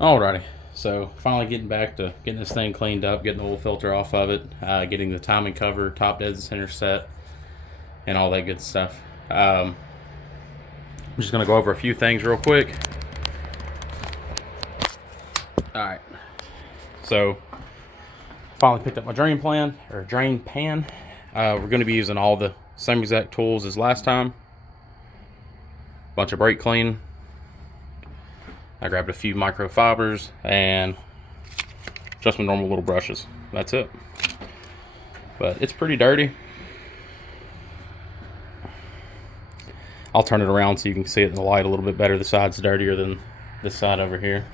Alrighty, so finally getting back to getting this thing cleaned up, getting the oil filter off of it, getting the timing cover, top dead center set, and all that good stuff. I'm just going to go over a few things real quick. Alright, so finally picked up my drain pan. We're going to be using all the same exact tools as last time. Bunch of brake clean. I grabbed a few microfibers and just my normal little brushes. That's it. But it's pretty dirty. I'll turn it around so you can see it in the light a little bit better. The side's dirtier than this side over here.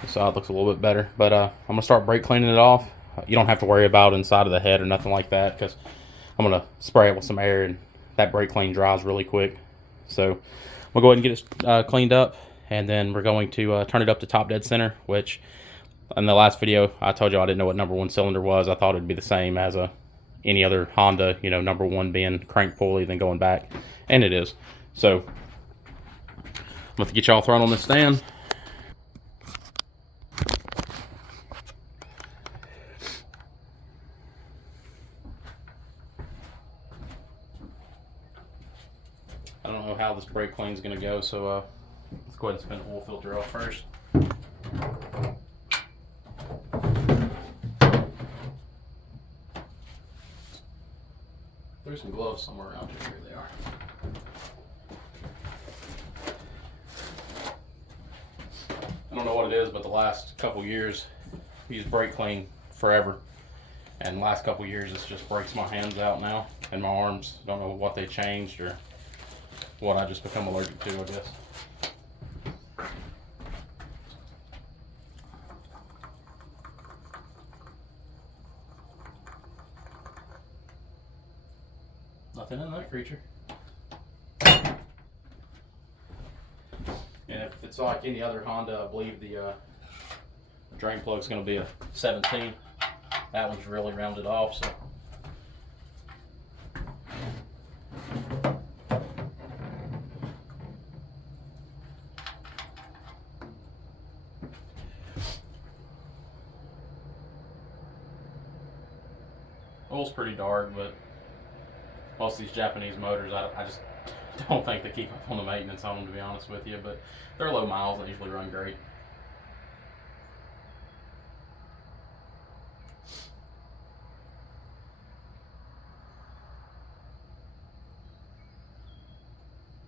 This side looks a little bit better. But I'm going to start brake cleaning it off. You don't have to worry about inside of the head or nothing like that, because I'm going to spray it with some air and that brake clean dries really quick. So we'll go ahead and get it cleaned up, and then we're going to turn it up to top dead center, which in the last video I told you I didn't know what number one cylinder was. I thought it'd be the same as any other Honda, you know, number one being crank pulley then going back, and it is. So I'm going to get y'all thrown on this stand. I don't know how this brake clean is going to go, so let's go ahead and spin the oil filter off first. There's some gloves somewhere around here. Here they are. I don't know what it is, but the last couple years, I used brake clean forever. And the last couple years, it just breaks my hands out now. And my arms, don't know what they changed or what I just become allergic to, I guess. Nothing in that creature. And if it's like any other Honda, I believe the drain plug is going to be a 17. That one's really rounded off, so. Oil's pretty dark, but most of these Japanese motors, I just don't think they keep up on the maintenance on them, to be honest with you. But they're low miles, they usually run great.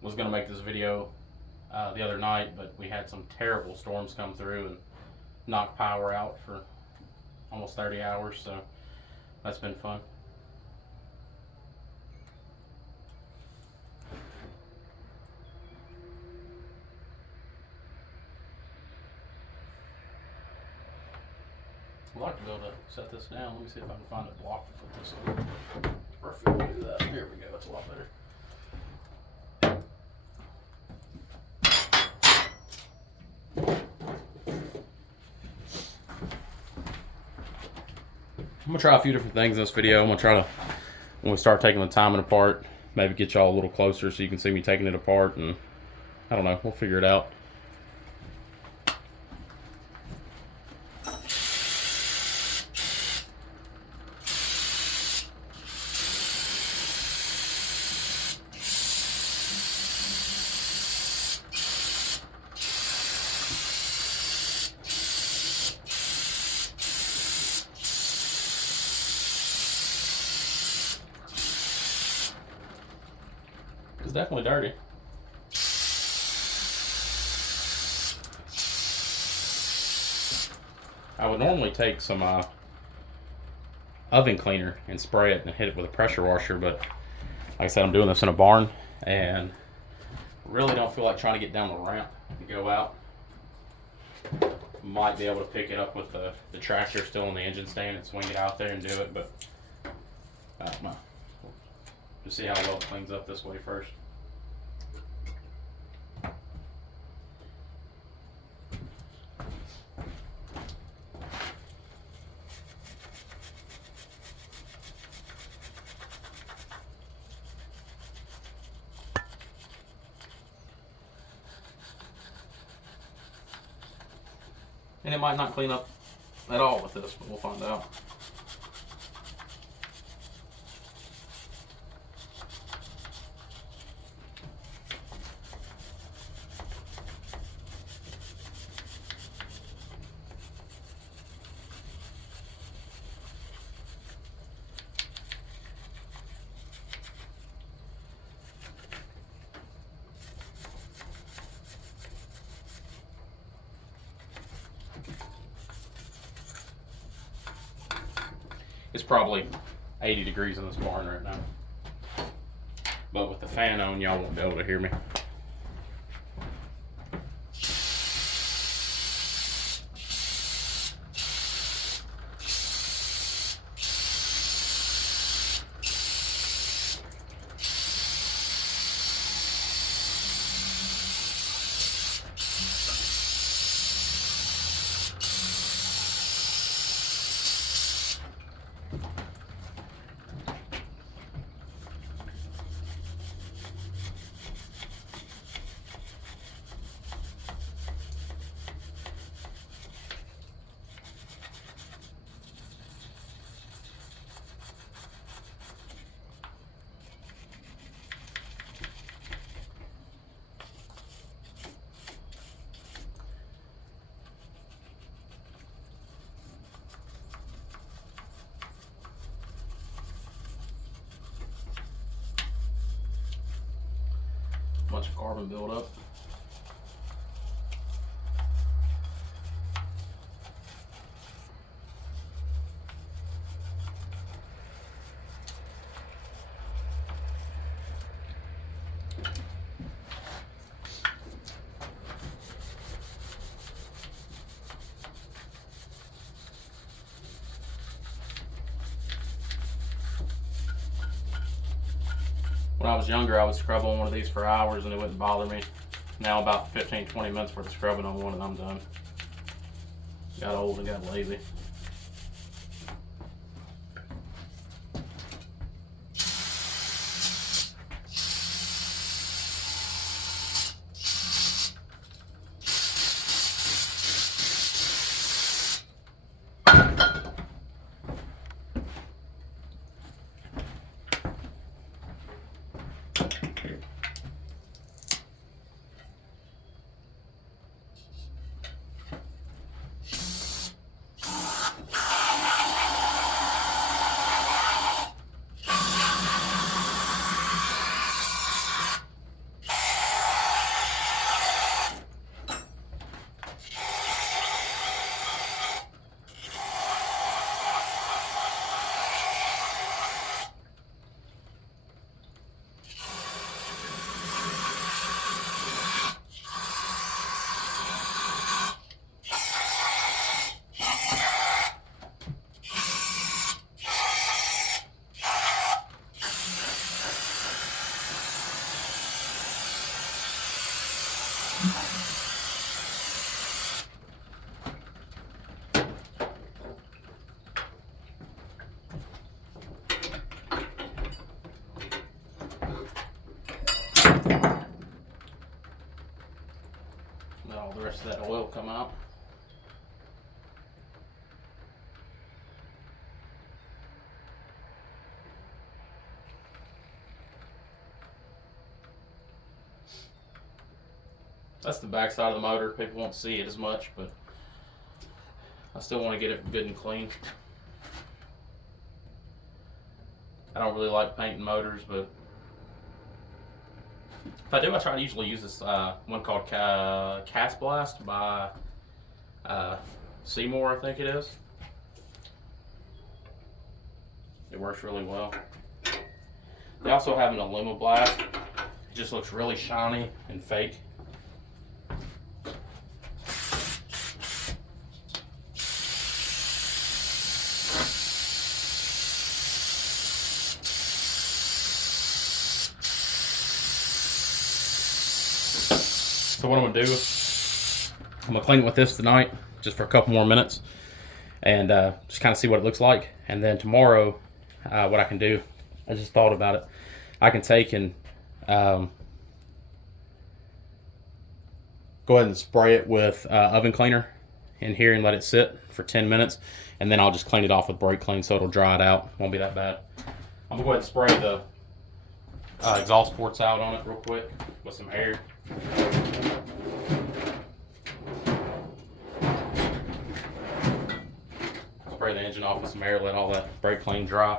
Was going to make this video the other night, but we had some terrible storms come through and knock power out for almost 30 hours, so that's been fun. I'd like to be able to set this down. Let me see if I can find a block to put this on. Perfect, we'll do that. Here we go, it's a lot better. I'm going to try a few different things in this video. I'm going to try to, when we start taking the timing apart, maybe get y'all a little closer so you can see me taking it apart, and I don't know, we'll figure it out. It's definitely dirty. I would normally take some oven cleaner and spray it and hit it with a pressure washer, but like I said, I'm doing this in a barn and really don't feel like trying to get down the ramp and go out. Might be able to pick it up with the tractor still in the engine stand and swing it out there and do it, but I don't know. Just see how well it cleans up this way first. And it might not clean up at all with this, but we'll find out. It's probably 80 degrees in this barn right now. But with the fan on, y'all won't be able to hear me. Bunch of carbon buildup. When I was younger, I would scrub on one of these for hours and it wouldn't bother me. Now about 15-20 minutes worth of scrubbing on one and I'm done. Got old and got lazy. Let all the rest of that oil come out. That's the back side of the motor. People won't see it as much, but I still want to get it good and clean. I don't really like painting motors, but if I do, I try to usually use this one called Cast Blast by Seymour, I think it is. It works really well. They also have an Illuma Blast. It just looks really shiny and fake. So what I'm gonna do, I'm gonna clean it with this tonight, just for a couple more minutes, and just kind of see what it looks like. And then tomorrow, what I can do, I just thought about it, I can take and go ahead and spray it with oven cleaner in here and let it sit for 10 minutes, and then I'll just clean it off with brake clean so it'll dry it out. Won't be that bad. I'm gonna go ahead and spray the exhaust ports out on it real quick with some air. Spray the engine off with some air, let all that brake clean dry.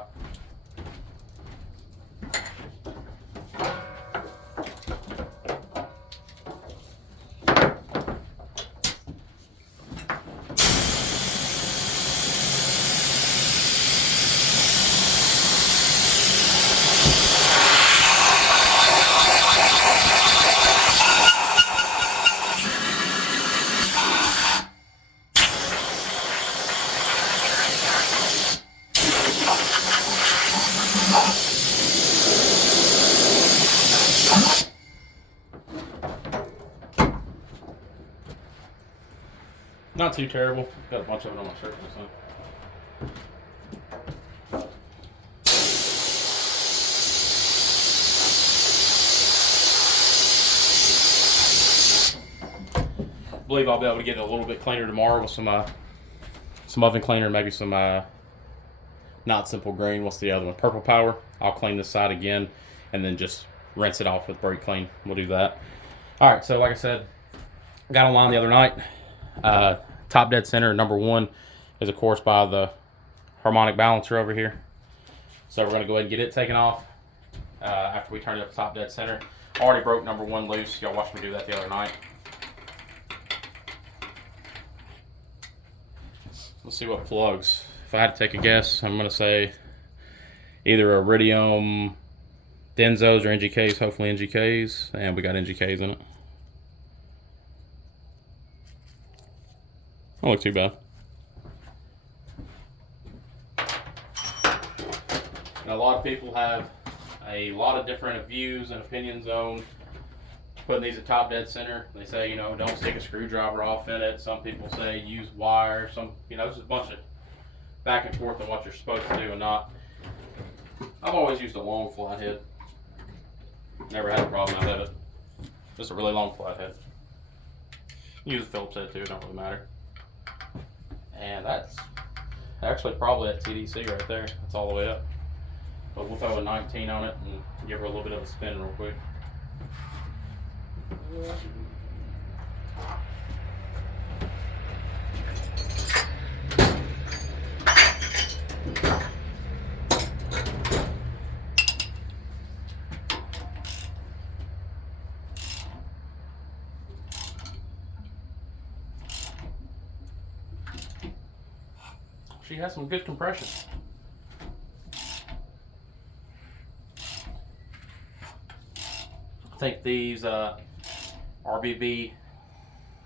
Not too terrible. Got a bunch of it on my shirt. I believe I'll be able to get it a little bit cleaner tomorrow with some oven cleaner, maybe some not Simple Green. What's the other one? Purple Power. I'll clean this side again and then just rinse it off with brake clean. We'll do that. All right. So like I said, got online the other night. Top dead center number 1 is of course by the harmonic balancer over here. So we're going to go ahead and get it taken off after we turn it up to top dead center. Already broke number 1 loose. Y'all watched me do that the other night. Let's see what plugs. If I had to take a guess, I'm going to say either Iridium Denzos or NGKs, hopefully NGKs, and we got NGKs in it. Don't look too bad. Now, a lot of people have a lot of different views and opinions on putting these at top dead center. They say, you know, don't stick a screwdriver off in it. Some people say use wire. Some, you know, there's a bunch of back and forth on what you're supposed to do and not. I've always used a long flathead. Never had a problem out of it. Just a really long flathead. Use a Phillips head too, it don't really matter. And that's actually probably at TDC right there. That's all the way up. But we'll throw a 19 on it and give her a little bit of a spin real quick. She has some good compression. I think these RBB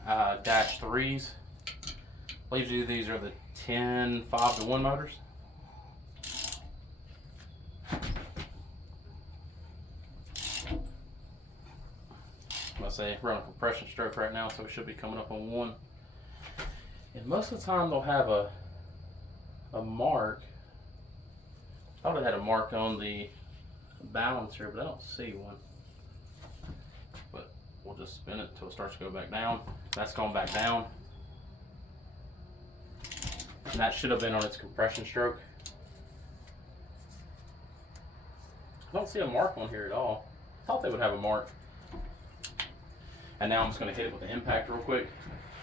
-3s, I believe these are the 10 5-to-1 motors. Let's say we're on a compression stroke right now, so it should be coming up on 1. And most of the time they'll have a mark. I thought it had a mark on the balancer, but I don't see one. But we'll just spin it until it starts to go back down. That's going back down. And that should have been on its compression stroke. I don't see a mark on here at all. I thought they would have a mark. And now I'm just going to hit it with the impact real quick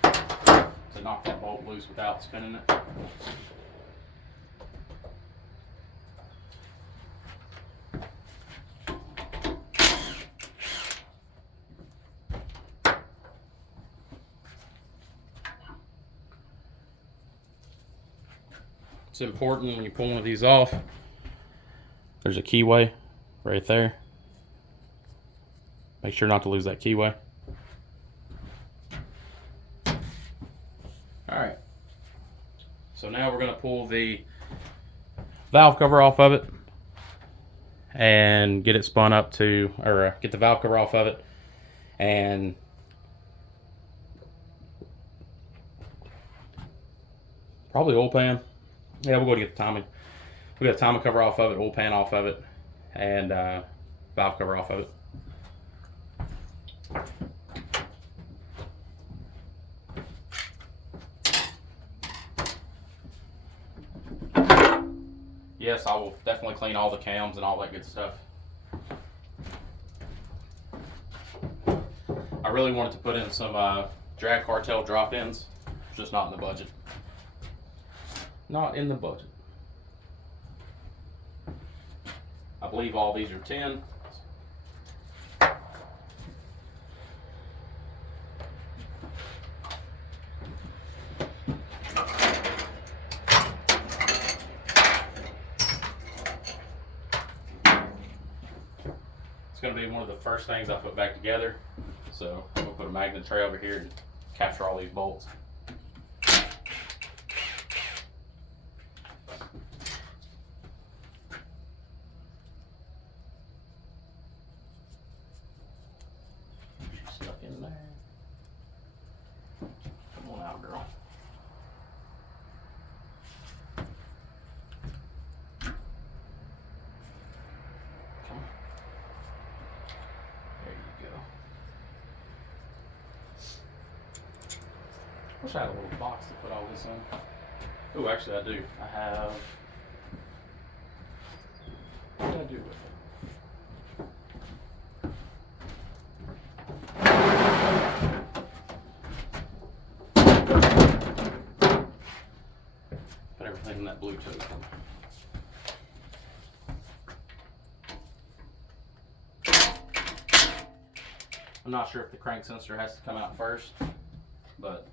to knock that bolt loose without spinning it. It's important when you pull one of these off. There's a keyway right there. Make sure not to lose that keyway. Alright. So now we're going to pull the valve cover off of it and get it spun up to, or get the valve cover off of it and probably oil pan. Yeah, we'll go to get the timing. We got a timing cover off of it, oil pan off of it, and valve cover off of it. yes, I will definitely clean all the cams and all that good stuff. I really wanted to put in some drag cartel drop-ins, just not in the budget. Not in the budget. I believe all these are 10. It's going to be one of the first things I put back together. So I'm going to put a magnet tray over here and capture all these bolts. She's stuck in there. Come on out, girl. Come on. There you go. Wish I had a little box to put all this in. Oh, actually I do. I have. What did I do with it? Put everything in that Bluetooth. I'm not sure if the crank sensor has to come out first, but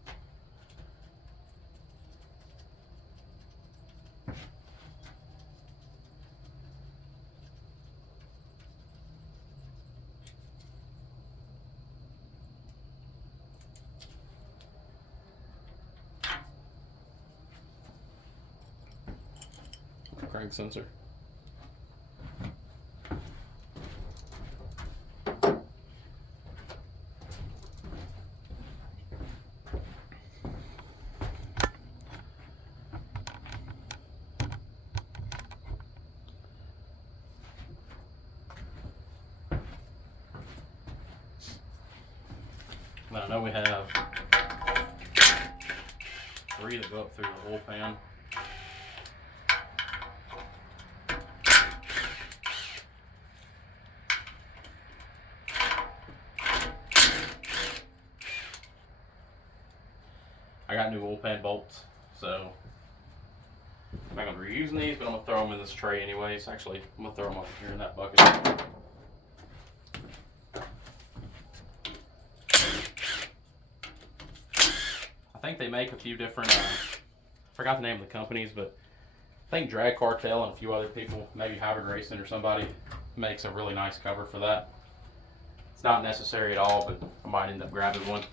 crank sensor. But I know we have 3 that go up through the oil pan. I got new oil pan bolts, so I'm not going to be reusing these, but I'm going to throw them in this tray anyways. Actually, I'm going to throw them up here in that bucket. I think they make a few different, I forgot the name of the companies, but I think Drag Cartel and a few other people, maybe Hybrid Racing or somebody, makes a really nice cover for that. It's not necessary at all, but I might end up grabbing one.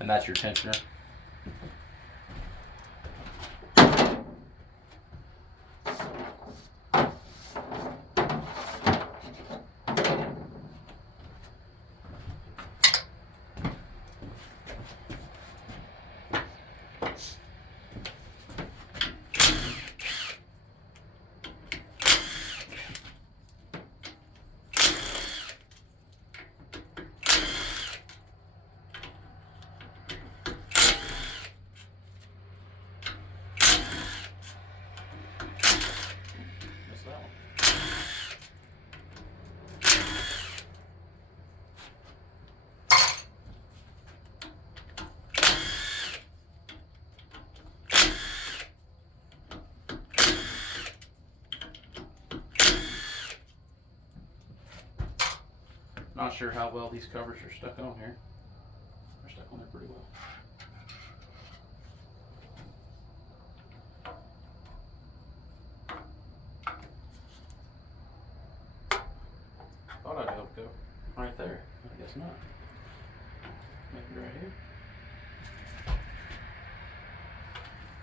And that's your tensioner. Not sure how well these covers are stuck on here. They're stuck on there pretty well. Thought I'd be able to go right there. I guess not. Maybe right here.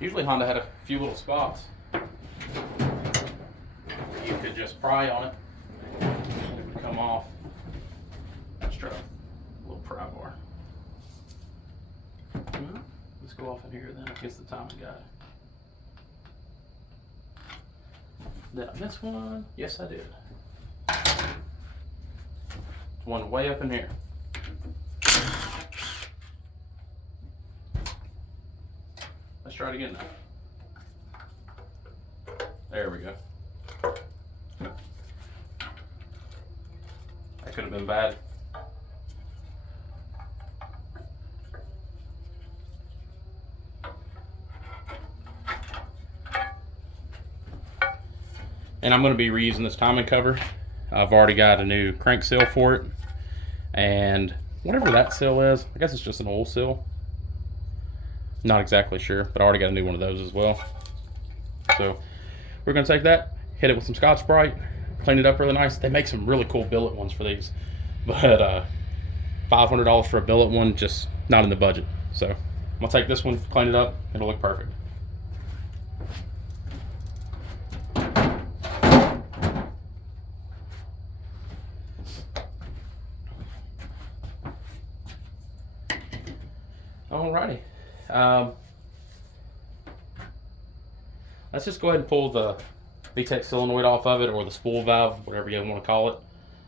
Usually Honda had a few little spots. You could just pry on it and it would come off. Extra little pry bar. Well, let's go off in here then against the timing guide. Did I miss one? Yes, I did. There's one way up in here. try it again now. There we go. That could have been bad. And I'm going to be reusing this timing cover. I've already got a new crank seal for it. And whatever that seal is, I guess it's just an oil seal. Not exactly sure, but I already got a new one of those as well. So we're going to take that, hit it with some Scotch-Brite, clean it up really nice. They make some really cool billet ones for these. But $500 for a billet one, just not in the budget. So I'm going to take this one, clean it up, it'll look perfect. Alrighty. Let's just go ahead and pull the VTEC solenoid off of it, or the spool valve, whatever you want to call it.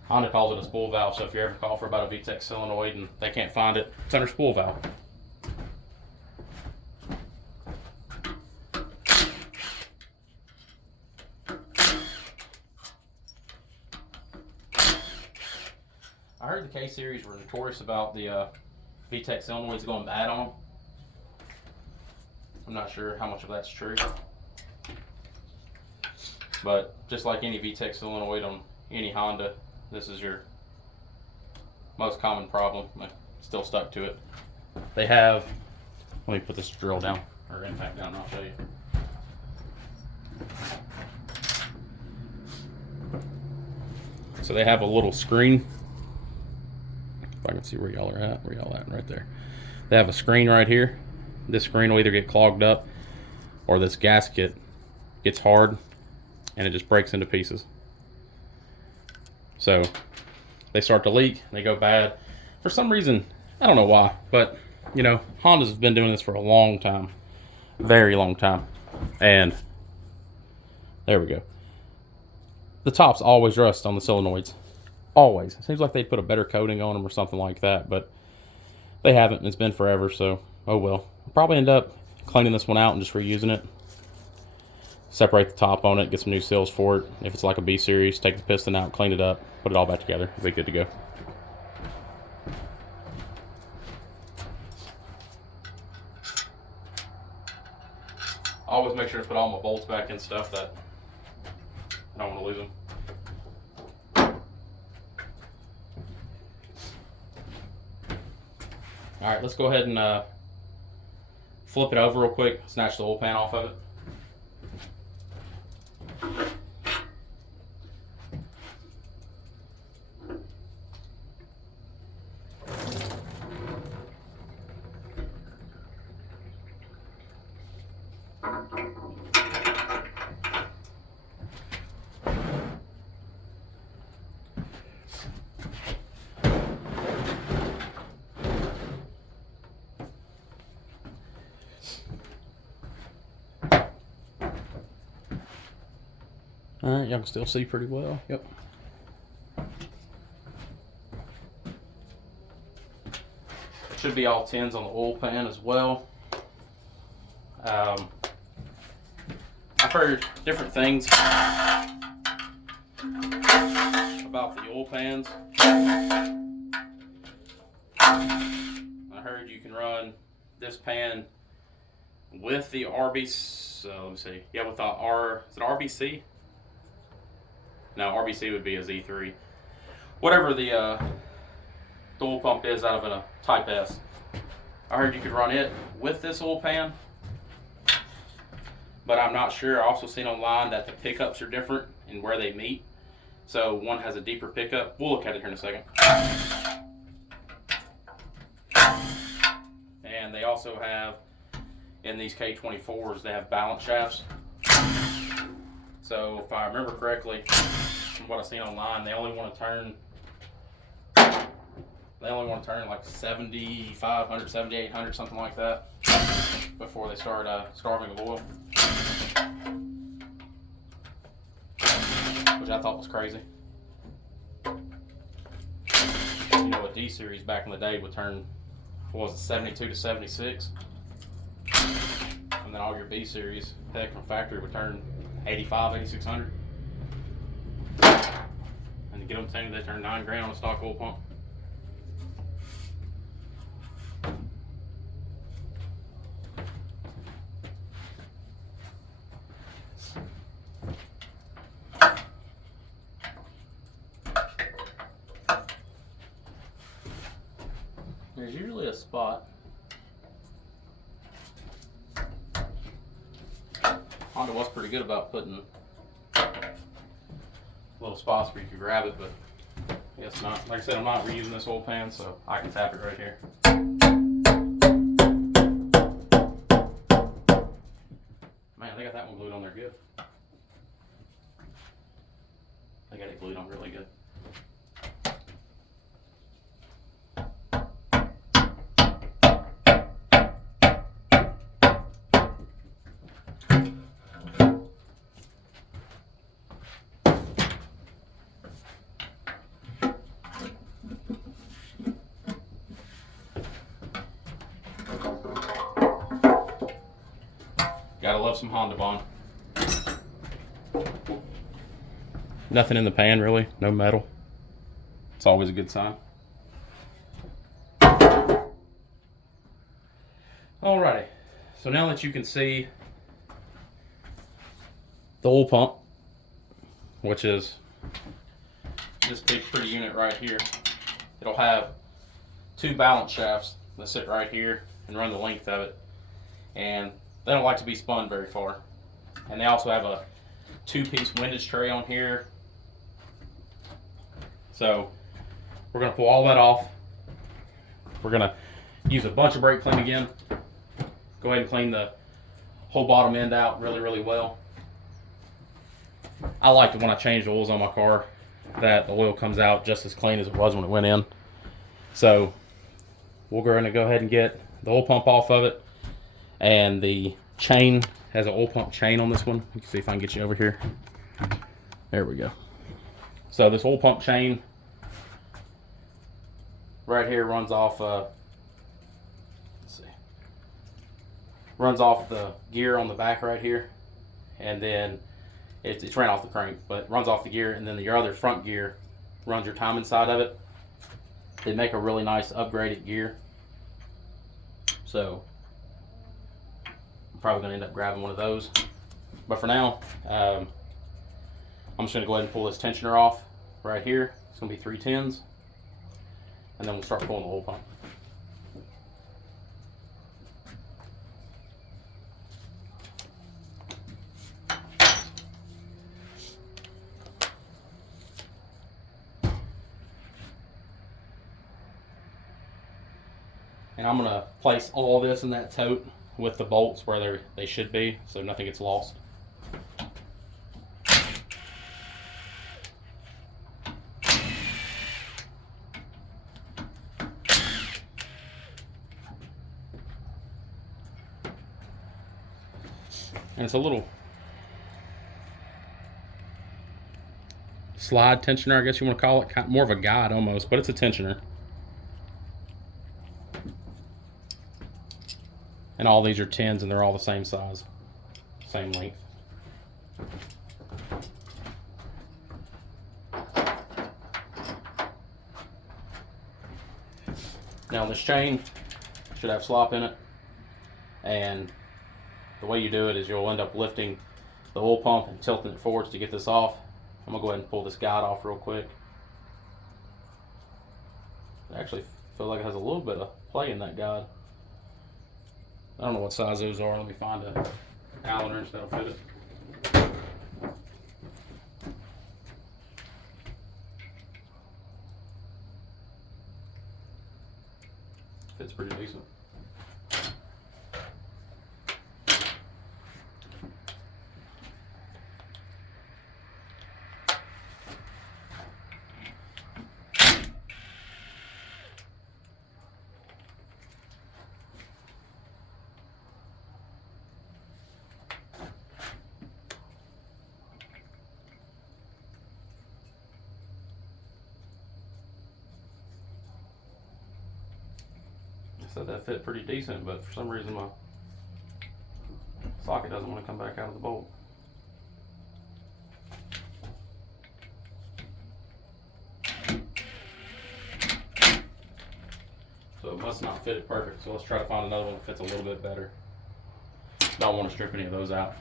Honda calls it a spool valve, so if you ever call for about a VTEC solenoid and they can't find it, it's under spool valve. I heard the K-series were notorious about the VTEC solenoids going bad on them. I'm not sure how much of that's true. But just like any VTEC solenoid on any Honda, this is your most common problem. I still stuck to it. They have, let me put this drill down, or impact down, and I'll show you. So they have a little screen. If I can see where y'all are at, right there. They have a screen right here. This screen will either get clogged up or this gasket gets hard and it just breaks into pieces. So they start to leak, they go bad. For some reason, I don't know why, but you know, Hondas have been doing this for a long time. Very long time. And there we go. The tops always rust on the solenoids. Always. It seems like they put a better coating on them or something like that, but they haven't, and it's been forever, so oh well. I'll probably end up cleaning this one out and just reusing it. Separate the top on it, get some new seals for it. If it's like a B series, take the piston out, clean it up, put it all back together. It'll be good to go. Always make sure to put all my bolts back in stuff that I don't want to lose them. All right, let's go ahead and flip it over real quick, snatch the oil pan off of it. All right, y'all can still see pretty well. Yep. Should be all 10s on the oil pan as well. I've heard different things about the oil pans. I heard you can run this pan with the RBC. Let me see. Yeah, with the is it RBC? No, RBC would be a Z3. Whatever the oil pump is out of a Type S. I heard you could run it with this oil pan, but I'm not sure. I also seen online that the pickups are different in where they meet. So one has a deeper pickup. We'll look at it here in a second. And they also have, in these K24s, they have balance shafts. So if I remember correctly, from what I've seen online, they only want to turn like 7,500, 7,800, something like that, before they start starving of oil, which I thought was crazy. You know, a D series back in the day would turn, what was it, 72 to 76, and and then all your B series, heck, from factory would turn 85, 8600. And to get them tainted, they turn $9 on a stock oil pump. There's usually a spot. Honda was pretty good about putting little spots where you could grab it, but I guess not. Like I said, I'm not reusing this oil pan, so I can tap it right here. Man, they got that one glued on there good. They got it glued on really good. Gotta love some Honda Bond. Nothing in the pan really, no metal. It's always a good sign. Alrighty, so now that you can see the oil pump, which is this big pretty unit right here, it'll have two balance shafts that sit right here and run the length of it, and they don't like to be spun very far. And they also have a 2-piece windage tray on here. So we're going to pull all that off. We're going to use a bunch of brake clean again. Go ahead and clean the whole bottom end out really, really well. I like it when I change the oils on my car that the oil comes out just as clean as it was when it went in. So we're going to go ahead and get the oil pump off of it. And the chain has an oil pump chain on this one. You can see if I can get you over here. There we go. So this oil pump chain right here runs off. Let's see. Runs off the gear on the back right here, and then it's ran off the crank, but it runs off the gear, and then your other front gear runs your timing side of it. They make a really nice upgraded gear. So probably going to end up grabbing one of those, but for now I'm just going to go ahead and pull this tensioner off right here. It's going to be 310s, and then we'll start pulling the oil pump. And I'm going to place all this in that tote with the bolts where they should be, so nothing gets lost. And it's a little slide tensioner, I guess you want to call it, kind of more of a guide almost, but it's a tensioner. And all these are 10s, and they're all the same size, same length. Now this chain should have slop in it, and the way you do it is you'll end up lifting the oil pump and tilting it forwards to get this off. I'm gonna go ahead and pull this guide off real quick. I actually feel like it has a little bit of play in that guide. I don't know what size those are. Let me find a Allen wrench that'll fit it. Fits pretty decent. I said that fit pretty decent, but for some reason my Socket doesn't want to come back out of the bolt. So it must not fit it perfect. So let's try to find another one that fits a little bit better. Don't want to strip any of those out.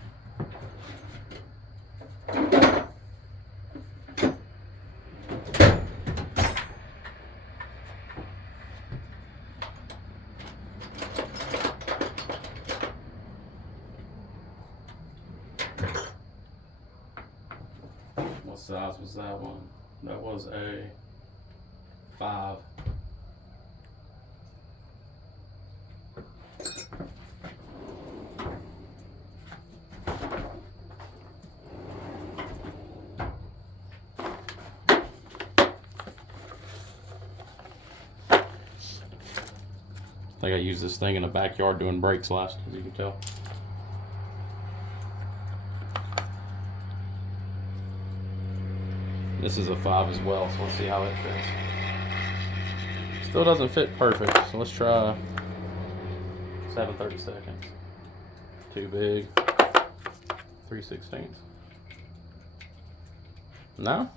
What size was that one? That was a 5. I think I used this thing in the backyard doing brakes last, as you can tell. This is a 5 as well, so let's see how it fits. Still doesn't fit perfect, so let's try 7/32. Too big. 3/16. No?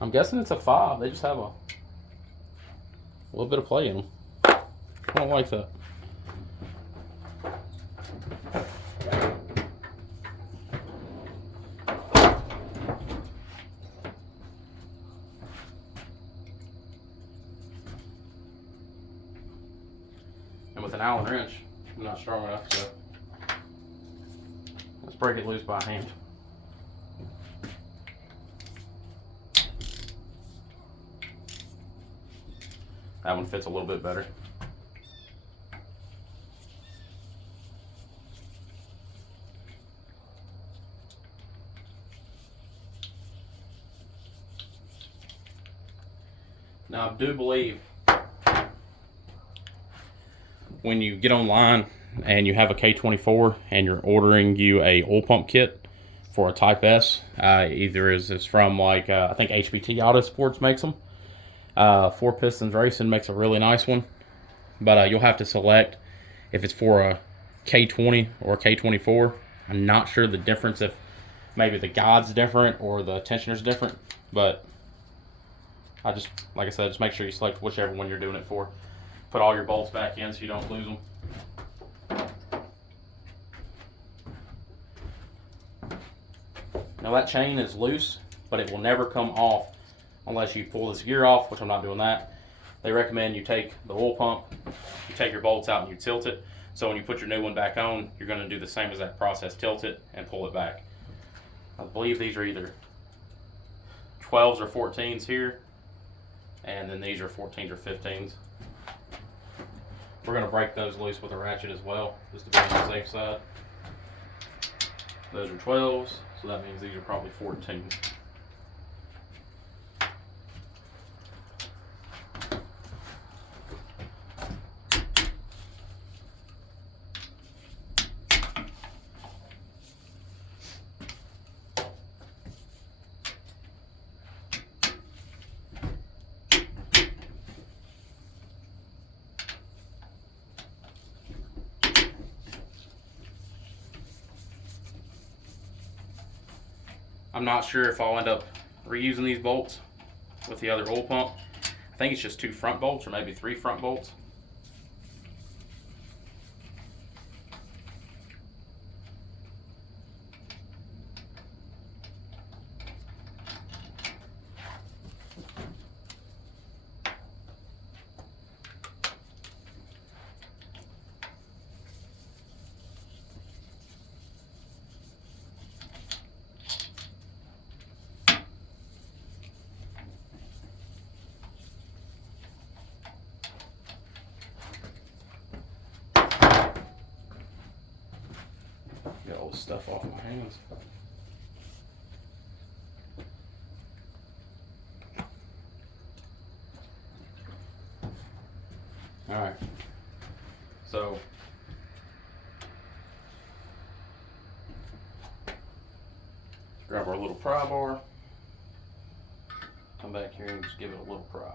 I'm guessing it's a 5. They just have a little bit of play in them. I don't like that. And with an Allen wrench, I'm not strong enough, so let's break it loose by hand. That one fits a little bit better. Now I do believe when you get online and you have a K24 and you're ordering you a oil pump kit for a Type S, either is from like I think HBT Autosports makes them. 4 Pistons Racing makes a really nice one, but you'll have to select if it's for a K20 or a K24. I'm not sure the difference, if maybe the guide's different or the tensioner's different, but I just, like I said, just make sure you select whichever one you're doing it for. Put all your bolts back in so you don't lose them. Now that chain is loose, but it will never come off unless you pull this gear off, which I'm not doing that. They recommend you take the oil pump, you take your bolts out and you tilt it. So when you put your new one back on, you're going to do the same as that process. Tilt it and pull it back. I believe these are either 12s or 14s here, and then these are 14s or 15s. We're going to break those loose with a ratchet as well, just to be on the safe side. Those are 12s, so that means these are probably 14s. I'm not sure if I'll end up reusing these bolts with the other oil pump. I think it's just 2 front bolts or maybe 3 front bolts. Get all this stuff off my hands. Alright, so grab our little pry bar, come back here and just give it a little pry.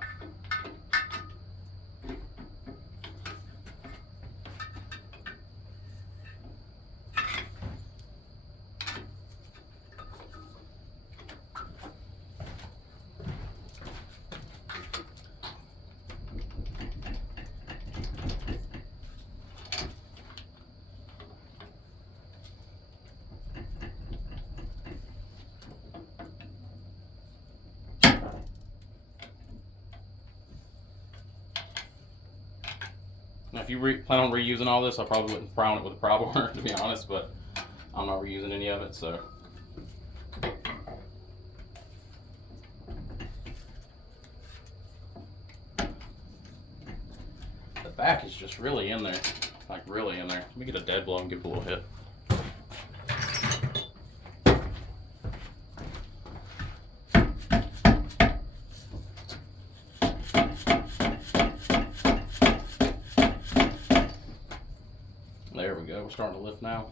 if you plan on reusing all this, I probably wouldn't brown it with a prop water, to be honest, but I'm not reusing any of it, so. The back is just really in there, like really in there. Let me get a dead blow and give it a little hit. There we go, we're starting to lift now.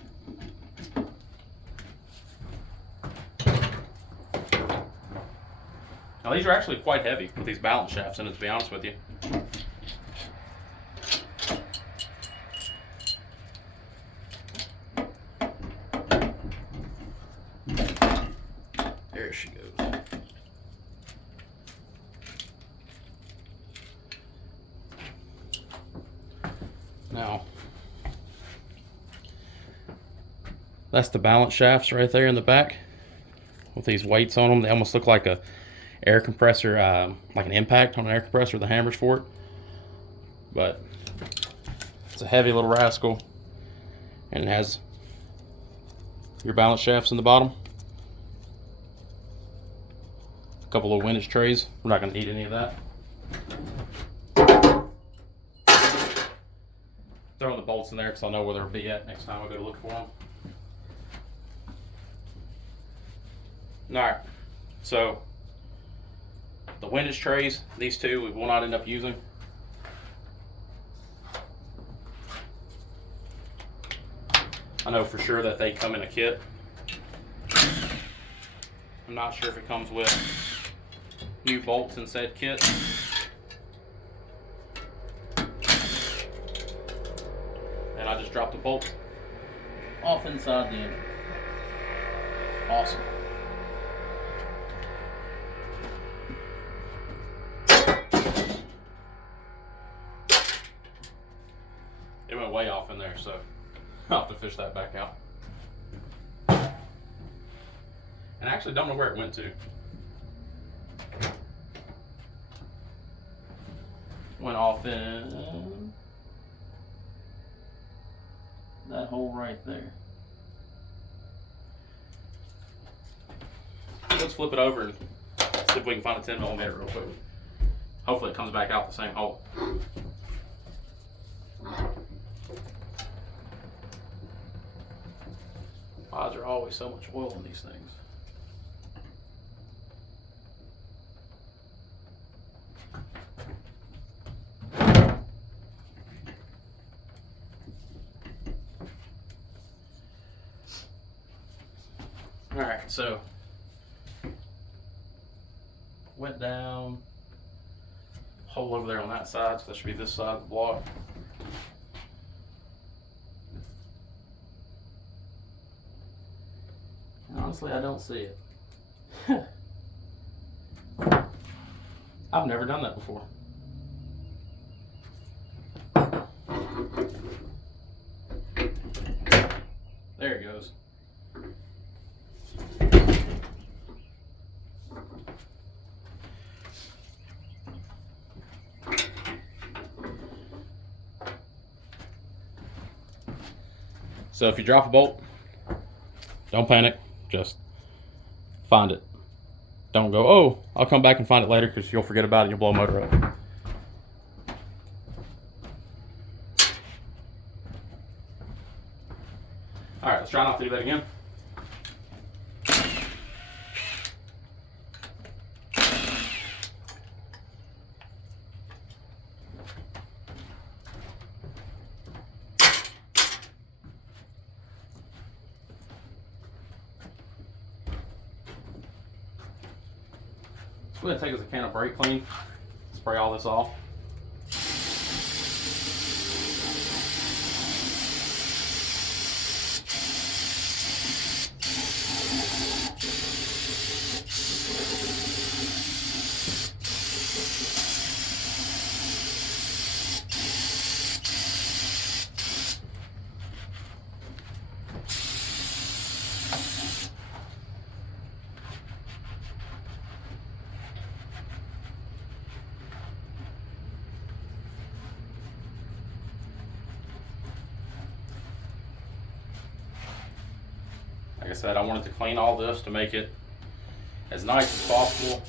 Now these are actually quite heavy with these balance shafts in it, to be honest with you. There she goes. Now, that's the balance shafts right there in the back with these weights on them. They almost look like a air compressor, like an impact on an air compressor, the hammers for it. But it's a heavy little rascal, and it has your balance shafts in the bottom. A couple of windage trays. We're not going to need any of that. Throwing the bolts in there because I'll know where they'll be at next time I go to look for them. Alright, so the windage trays, these two we will not end up using. I know for sure that they come in a kit. I'm not sure if it comes with new bolts in said kit. And I just dropped the bolt off inside the engine. Awesome. It went way off in there, so I'll have to fish that back out. And I actually don't know where it went to. Went off in that hole right there. Let's flip it over and see if we can find a 10mm real quick. Hopefully it comes back out the same hole. Why is there always so much oil in these things? Alright, so went down, hole over there on that side, so that should be this side of the block. Honestly, I don't see it. I've never done that before. There it goes. So if you drop a bolt, don't panic. Just find it. Don't go, oh, I'll come back and find it later, because you'll forget about it and you'll blow a motor up. Alright, let's try not to do that again. I'm going to take us a can of brake clean, spray all this off. Like I said, I wanted to clean all this to make it as nice as possible.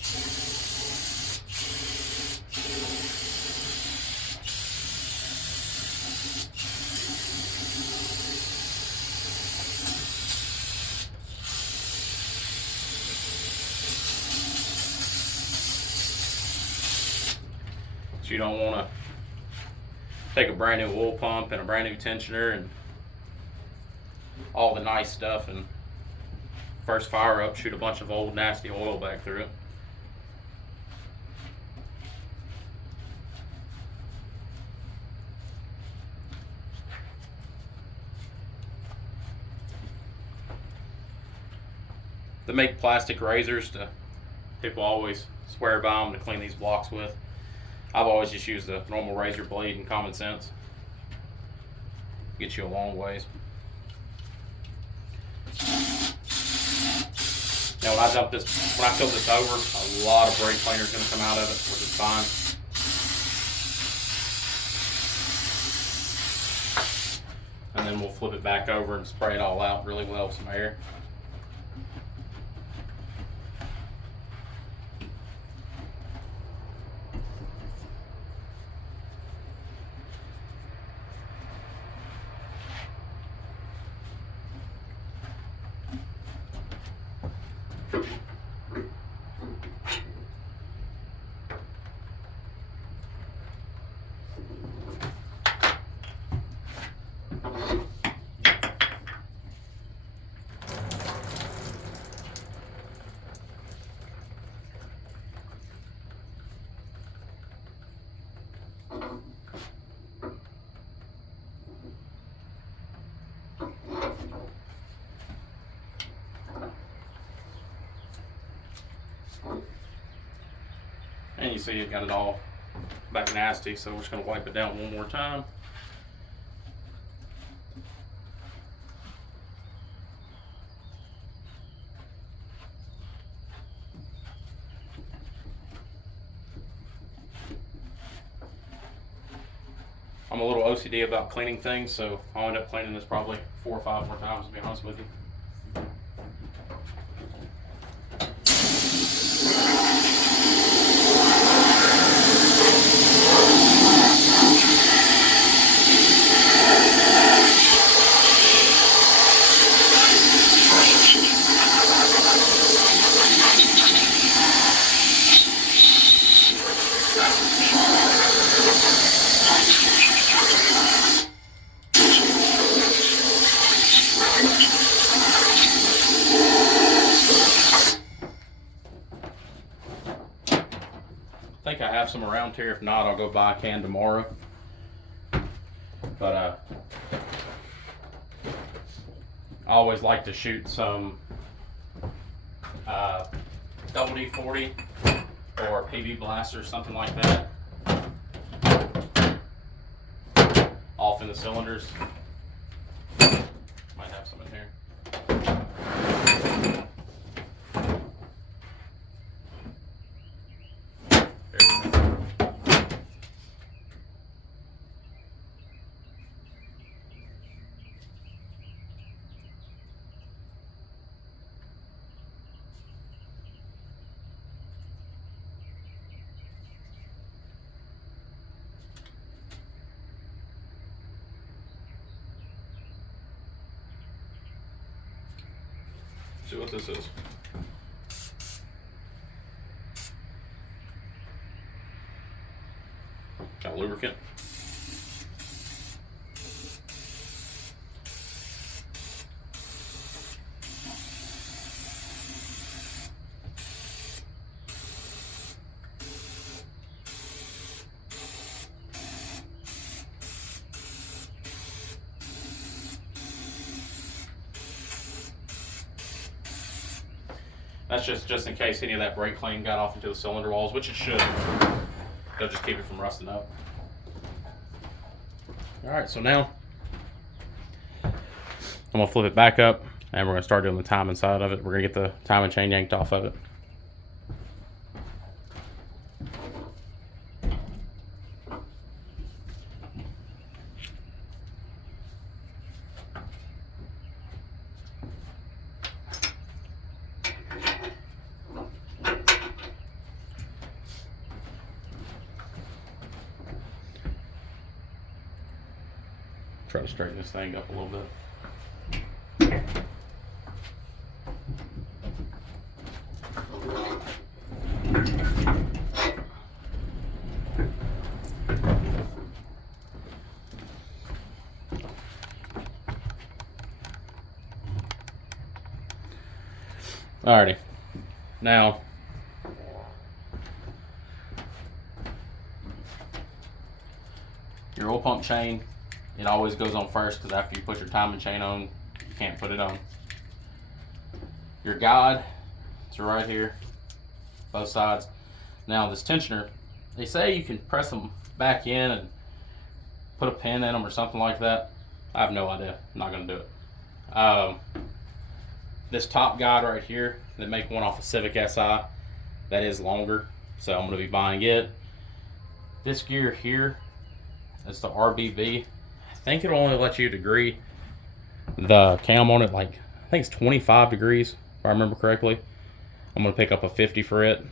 So you don't want to take a brand new oil pump and a brand new tensioner and all the nice stuff and first fire up, shoot a bunch of old nasty oil back through it. They make plastic razors to, people always swear by them to clean these blocks with. I've always just used a normal razor blade and common sense. Gets you a long ways. Now when I fill this over, a lot of brake cleaner is going to come out of it, which is fine. And then we'll flip it back over and spray it all out really well with some air. And you see it got it all back nasty, so we're just going to wipe it down one more time. I'm a little OCD about cleaning things, so I'll end up cleaning this probably 4 or 5 more times, to be honest with you. I think I have some around here. If not, I'll go buy a can tomorrow. But I always like to shoot some WD-40 or PV blaster, something like that, off in the cylinders. Might have some in here. See what this is. Got lubricant. That's just in case any of that brake clean got off into the cylinder walls, which it should. They'll just keep it from rusting up. Alright, so now I'm going to flip it back up and we're going to start doing the timing side of it. We're going to get the timing chain yanked off of it. try to straighten this thing up a little bit. Alrighty, now your oil pump chain, it always goes on first because after you put your timing chain on, you can't put it on. Your guide is right here, both sides. Now this tensioner, they say you can press them back in and put a pin in them or something like that. I have no idea. I'm not gonna do it. This top guide right here, they make one off of Civic Si, that is longer, so I'm gonna be buying it. This gear here is the RBB. I think it'll only let you degree the cam on it, like I think it's 25 degrees if I remember correctly. I'm gonna pick up a 50 for it.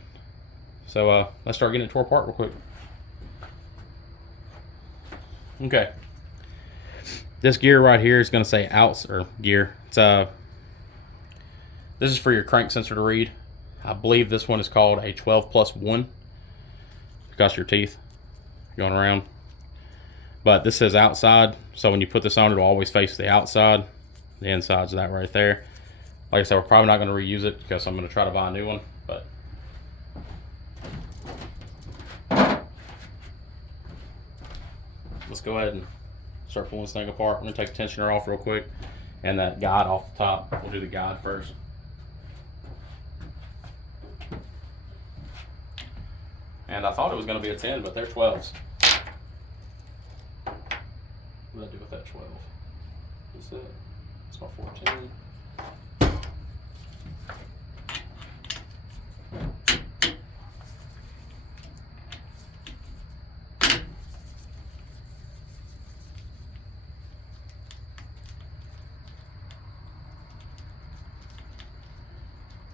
So let's start getting it tore apart real quick. Okay, this gear right here is gonna say outs or gear. It's this is for your crank sensor to read. I believe this one is called a 12+1 because your teeth going around. But this says outside, so when you put this on, it'll always face the outside. The inside's that right there. Like I said, we're probably not going to reuse it because I'm going to try to buy a new one. But let's go ahead and start pulling this thing apart. I'm going to take the tensioner off real quick and that guide off the top. We'll do the guide first. And I thought it was going to be a 10, but they're 12s. What did I do with that 12? That's it. It's my 14.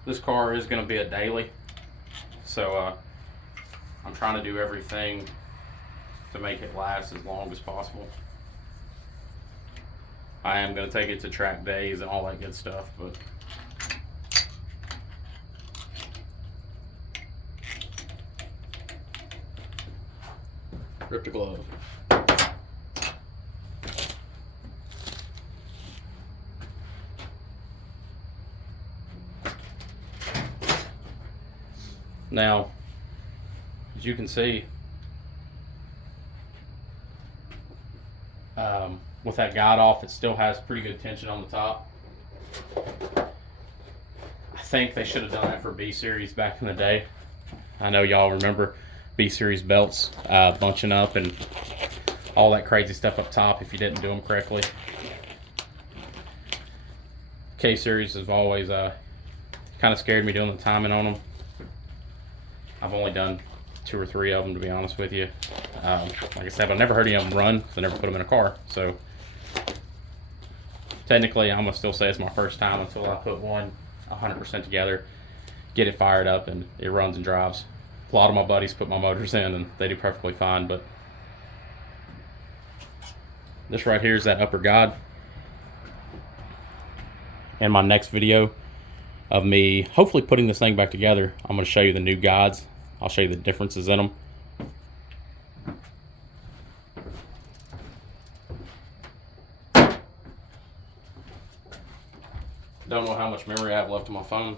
This car is going to be a daily, so I'm trying to do everything to make it last as long as possible. I am going to take it to track days and all that good stuff, but rip the glove. Now, as you can see, with that guide off, it still has pretty good tension on the top. I think they should have done that for B series back in the day. I know y'all remember B series belts bunching up and all that crazy stuff up top if you didn't do them correctly. K series has always kind of scared me doing the timing on them. I've only done 2 or 3 of them, to be honest with you. Like I said, I've never heard any of them run because I never put them in a car. So technically, I'm gonna still say it's my first time until I put one 100% together, get it fired up, and it runs and drives. A lot of my buddies put my motors in, and they do perfectly fine. But this right here is that upper guide. In my next video of me hopefully putting this thing back together, I'm going to show you the new guides. I'll show you the differences in them. Don't know how much memory I have left on my phone,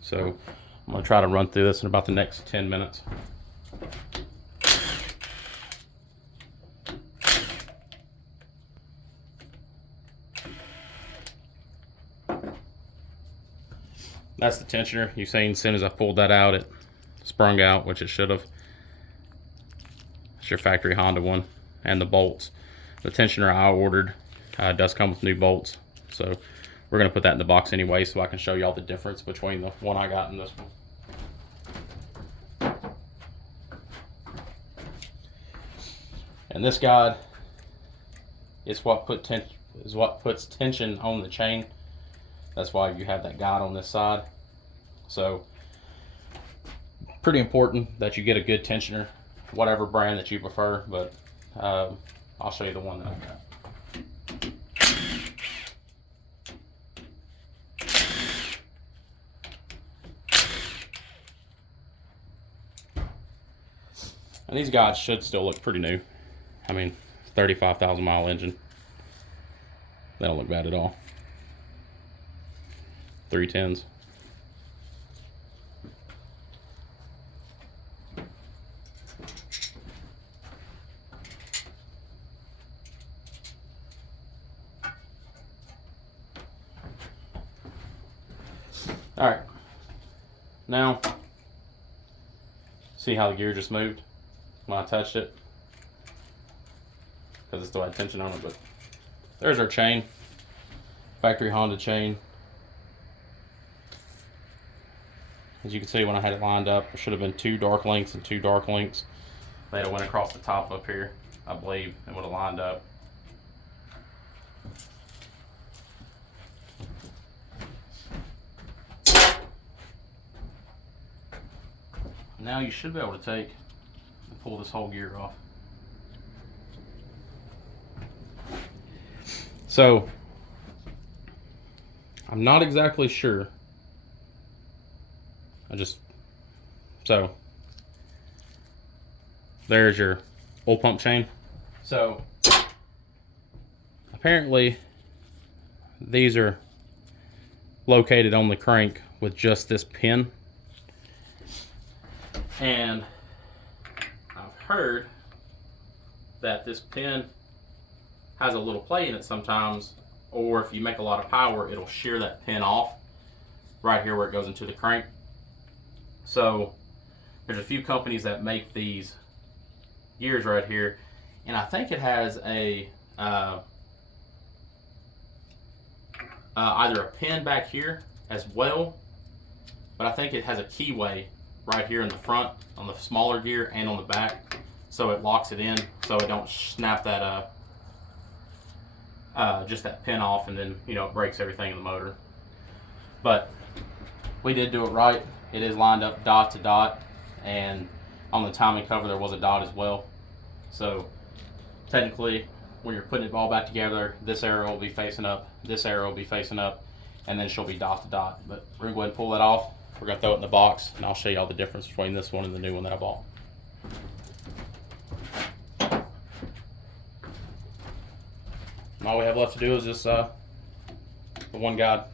so I'm going to try to run through this in about the next 10 minutes. That's the tensioner. You've seen as soon as I pulled that out, it sprung out, which it should have. It's your factory Honda one. And the bolts. The tensioner I ordered does come with new bolts. So we're going to put that in the box anyway so I can show y'all the difference between the one I got and this one. And this guide is what puts tension on the chain. That's why you have that guide on this side. So pretty important that you get a good tensioner, whatever brand that you prefer. But I'll show you the one that I got. And these guys should still look pretty new. I mean, 35,000 mile engine. They don't look bad at all. 310s. All right. Now, see how the gear just moved when I touched it? Because it still had tension on it, but there's our chain. Factory Honda chain. As you can see, when I had it lined up, there should have been 2 dark links and 2 dark links. They'd have went across the top up here, I believe, and would have lined up. Now you should be able to take and pull this whole gear off. So, I'm not exactly sure. So, there's your oil pump chain. So, apparently, these are located on the crank with just this pin. And I've heard that this pin has a little play in it sometimes, or if you make a lot of power, it'll shear that pin off right here where it goes into the crank. So there's a few companies that make these gears right here, and I think it has a either a pin back here as well, but I think it has a keyway right here in the front on the smaller gear and on the back, so it locks it in so it don't snap that just that pin off, and then it breaks everything in the motor. But we did do it right. It is lined up dot to dot, and on the timing cover there was a dot as well. So technically, when you're putting it all back together, this arrow will be facing up, this arrow will be facing up, and then she'll be dot to dot. But we're gonna go ahead and pull that off. We're gonna throw it in the box, and I'll show you all the difference between this one and the new one that I bought. And all we have left to do is just the one guide.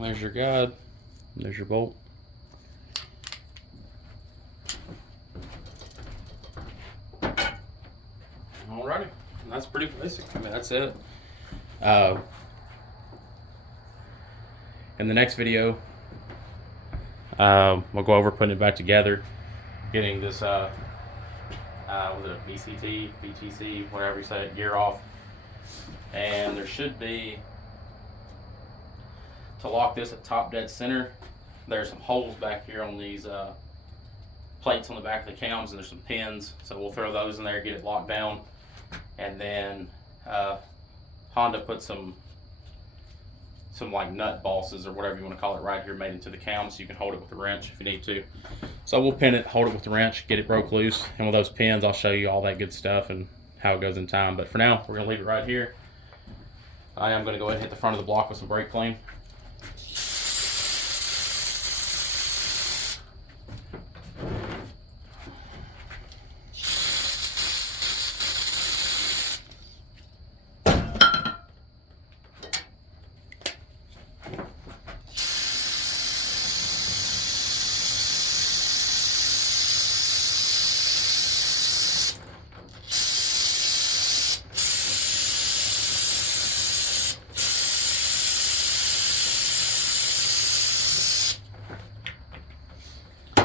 There's your guide. There's your bolt. Alrighty, and that's pretty basic. I mean, that's it. In the next video, we'll go over putting it back together, getting this was it a VCT, VTC, whatever you say it, gear off, and there should be, to lock this at top dead center, there's some holes back here on these plates on the back of the cams, and there's some pins, so we'll throw those in there, get it locked down. And then Honda put some like nut bosses or whatever you want to call it right here made into the cam, so you can hold it with the wrench if you need to. So we'll pin it, hold it with the wrench, get it broke loose, and with those pins I'll show you all that good stuff and how it goes in time. But for now, we're going to leave it right here. I am going to go ahead and hit the front of the block with some brake clean.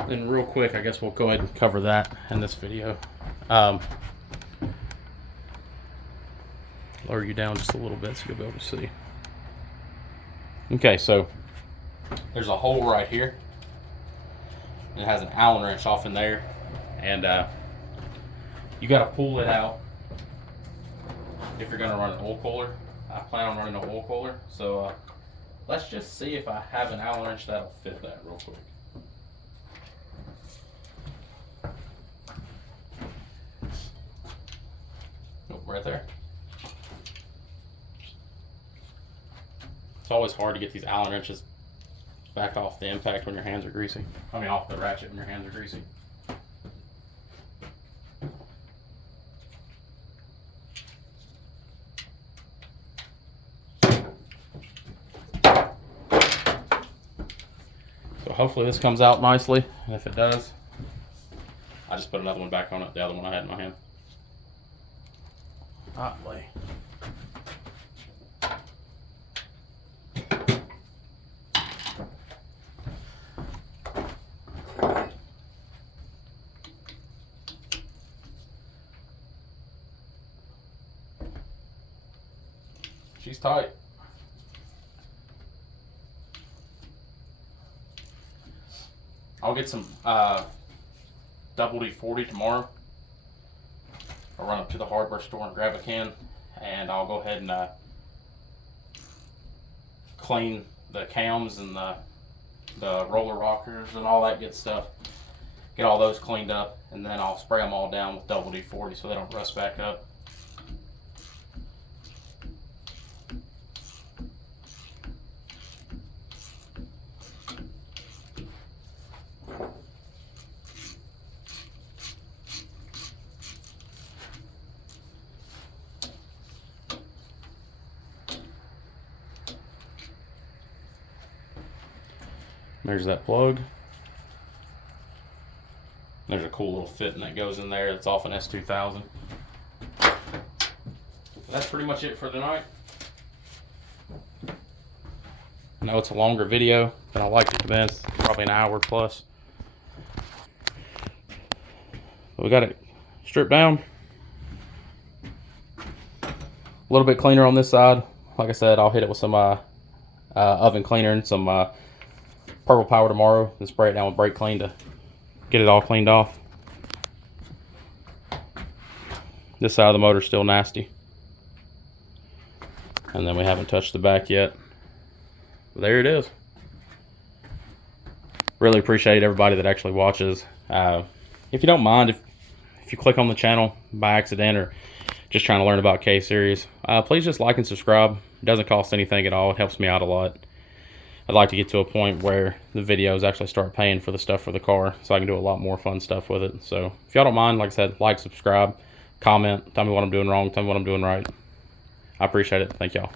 And real quick, I guess we'll go ahead and cover that in this video. Lower you down just a little bit so you'll be able to see. Okay, so there's a hole right here. It has an Allen wrench off in there, and you got to pull it out if you're going to run an oil cooler. I plan on running an oil cooler, so let's just see if I have an Allen wrench that'll fit that real quick. Oh, right there. It's always hard to get these Allen wrenches back off the impact when your hands are greasy. I mean, off the ratchet when your hands are greasy. So hopefully this comes out nicely, and if it does, I just put another one back on it, the other one I had in my hand. Hotly. She's tight. I'll get some pt4 tomorrow. I'll run up to the hardware store and grab a can, and I'll go ahead and clean the cams and the roller rockers and all that good stuff. Get all those cleaned up, and then I'll spray them all down with pt4 so they don't rust back up. There's that plug. There's a cool little fitting that goes in there that's off an S2000. That's pretty much it for tonight. I know it's a longer video than I like to condense, probably an hour plus. But we got it stripped down. A little bit cleaner on this side. Like I said, I'll hit it with some oven cleaner and some Purple Power tomorrow and spray it down with brake clean to get it all cleaned off. This side of the motor's still nasty. And then we haven't touched the back yet. But there it is. Really appreciate everybody that actually watches. If you don't mind, if you click on the channel by accident or just trying to learn about K-Series, please just like and subscribe. It doesn't cost anything at all. It helps me out a lot. I'd like to get to a point where the videos actually start paying for the stuff for the car so I can do a lot more fun stuff with it. So if y'all don't mind, like I said, like, subscribe, comment, tell me what I'm doing wrong, tell me what I'm doing right. I appreciate it. Thank y'all.